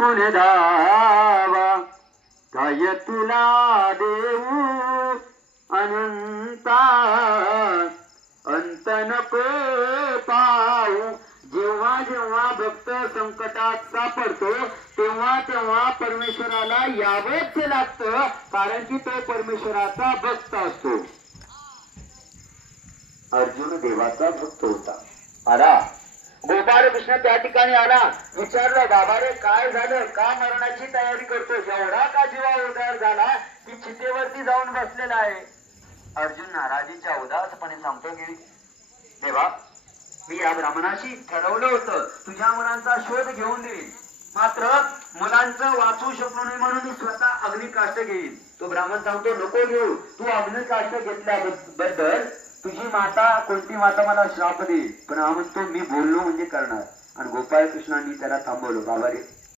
ऐकून धावा काय तुला देऊ अनंता अंत नको पाहू. जेव्हा जेव्हा भक्त संकटात सापडतो तेव्हा तेव्हा परमेश्वराला यावंच लागतं, कारण की तो परमेश्वराचा भक्त असतो. अर्जुन देवाचा भक्त होता. आला गोपाळ कृष्ण त्या ठिकाणी आला. विचारलं, बाबा रे काय झालं, का मरणाची तयारी करतो, एवढा का जीवा उदार झाला की चितेवरती जाऊन बसलेला आहे. अर्जुन नाराजीच्या उदासपणे सांगतो की देवा, मी या ब्राह्मणाशी ठरवलं होतं तुझ्या मुलांचा शोध घेऊन देईन, मात्र मुलांचं वाचू शकलो नाही म्हणून मी स्वतः अग्निकाष्ट घेईन. तो ब्राह्मण सांगतो नको घेऊ, तू अग्निकाष्ट घेतल्याबद्दल तुझी माता कोणती माता मला श्राप देईल. पण हा म्हणतो मी बोललो म्हणजे करणार. आणि गोपाळ कृष्णांनी त्याला थांबवलं. बाबा रे